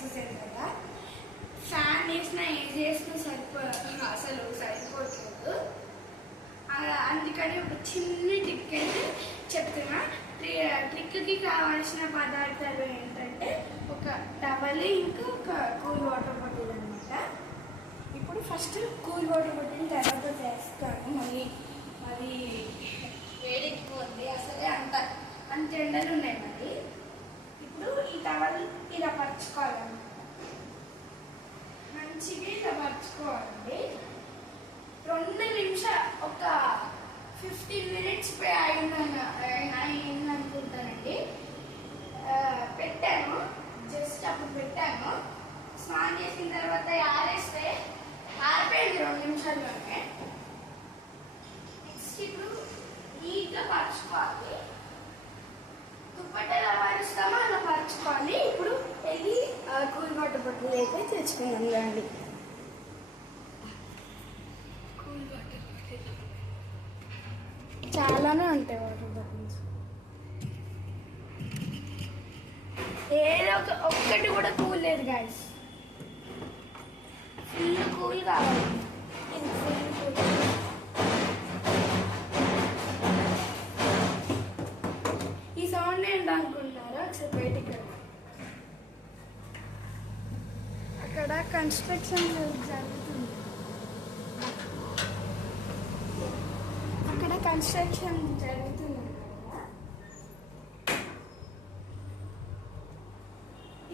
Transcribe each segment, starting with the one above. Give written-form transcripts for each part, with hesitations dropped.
Season కదా, fan వేసినా ఏది వేసినా అసలు సరిపోవట్లేదు. అందుకని ఒక చిన్న ట్రిక్ అయితే చెప్తున్నా. ట్రిక్కి కావాల్సిన పదార్థాలు ఏంటంటే ఒక టవల్, ఇంకా ఒక కూల్ వాటర్ బాటిల్ అనమాట. ఇప్పుడు ఫస్ట్ కూల్ వాటర్ బాటిల్ తర్వాత చేస్తాను. మరి వేడెక్కిపోద్ది, అసలే అంత ఎండలు ఉన్నాయి. మరి ఇప్పుడు ఈ టవల్ ఇలా పరుచుకోవాలన్నమాట, మంచిగా ఇలా పరుచుకోవాలండి. 2 నిమిషాలు, ఒక 15 minutes అయింది అనుకుంటానండి. పెట్టాను, జస్ట్ అప్పుడు పెట్టాను. స్నానం చేసిన తర్వాత ఆరేస్తే ఆరిపోయింది 2 నిమిషాల్లోనే. నెక్స్ట్ ఇప్పుడు నీట్గా పరుచుకోవాలి. దుప్పటి ఎలా పరుస్తామో అలా పరుచుకోవాలి. ఇప్పుడు వెళ్ళి కూల్ వాటర్ బాటిల్ అయితే తెచ్చుకున్నాం రండి. కూల్ వాటర్ బాటిల్ చాలానే ఉంటాయి వాటర్ బాటిల్స్. ఏదో ఒక్కటి కూడా కూల్ లేదు గాయస్, ఫుల్ కూల్ కావాలి. ఈ సౌండ్ ఏంటి అనుకుంటారా? ఒకసారి బయటికి అక్కడ కన్స్ట్రక్షన్ జరుగుతుంది. కన్స్ట్రక్షన్ జరుగుతుంది.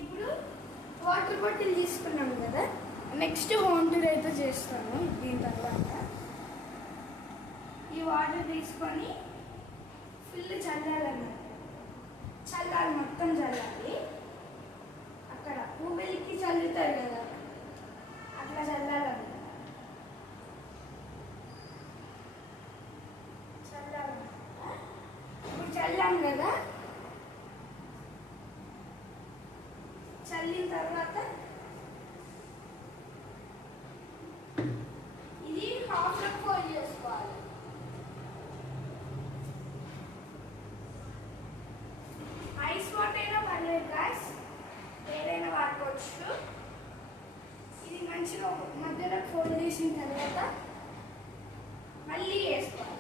ఇప్పుడు వాటర్ బాటిల్ తీసుకున్నాం కదా, నెక్స్ట్ హోమ్ టూర్ అయితే చేస్తాను. దీని తర్వాత ఈ వాటర్ తీసుకొని ఫుల్ చల్లాలన్నమాట. మొత్తం చల్లాలి. అక్కడ ఊబెలికి చల్లుతారు కదా, అట్లా చల్లాలన్నమాట. ఇప్పుడు చల్లాం కదా, చల్లిన తర్వాత ఇది హాఫ్ లో ఫోల్డ్ చేసుకోవాలి. ఐస్ వాటర్ అయినా పర్లేదు గాయ్స్, ఏదైనా వాడుకోవచ్చు. ఇది మంచిగా మధ్యలో ఫోల్డ్ చేసిన తర్వాత మళ్ళీ వేసుకోవాలి.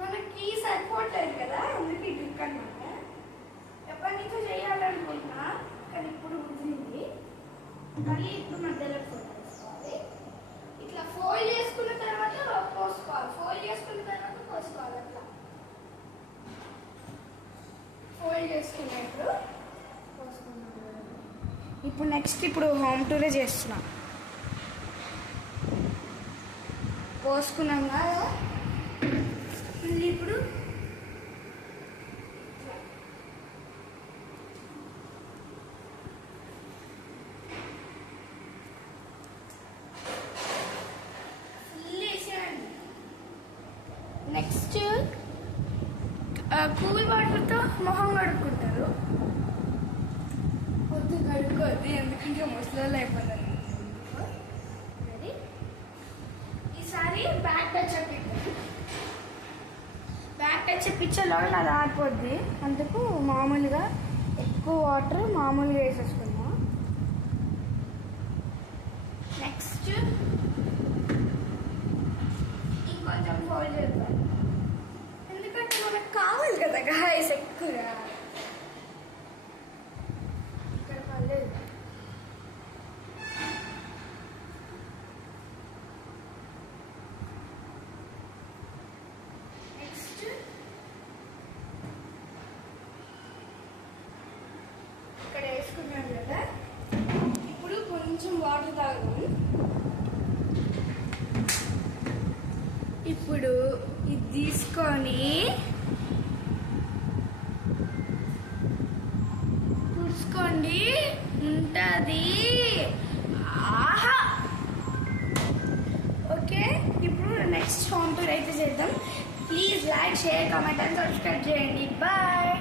మనకి సరిపోవట్లేదు కదా, అందుకే ట్రిక్ అనమాట. ఎప్పటి నుంచో చేయాలనుకుంటున్నా, కానీ ఇప్పుడు కుదిరింది. మళ్ళీ ఇప్పుడు మధ్యలో ఫోల్డ్ చేసుకోవాలి. ఇట్లా ఫోల్డ్ చేసుకున్న తర్వాత పోసుకోవాలి. అట్లా ఫోల్డ్ చేసుకున్నప్పుడు పోసుకున్నాం. ఇప్పుడు నెక్స్ట్ హోమ్ టూరే చేస్తున్నా. పోసుకున్నాం కదా, ఇప్పుడు నెక్స్ట్ కూల్ వాటర్తో మొహం కడుక్కుంటారు. కడుక్కోద్దు, ఎందుకంటే ముసలి అయిపోతుంది. ఈసారి బ్యాక్ టచ్ పిచ్చర్లో అది ఆడిపోద్ది. అందుకు మామూలుగా ఎక్కువ వాటర్ మామూలుగా వేసేసుకున్నాం. నెక్స్ట్ ఇంకొంచెం ఫోల్డ్ చేద్దాం, ఎందుకంటే మనకు కావాలి కదా గాయస్ ఎక్కువగా. ఇక్కడ పర్లేదు. ఇక్కడ వేసుకున్నాం కదా, ఇప్పుడు కొంచెం వాటర్ తాగుదాం. ఇప్పుడు ఇది తీసుకొని తుడుచుకోండి, ఉంటుంది. ఆహా, ఓకే. ఇప్పుడు నెక్స్ట్ హోమ్ టూర్ అయితే చేద్దాం. Please like, share, comment and subscribe చేయండి. బాయ్.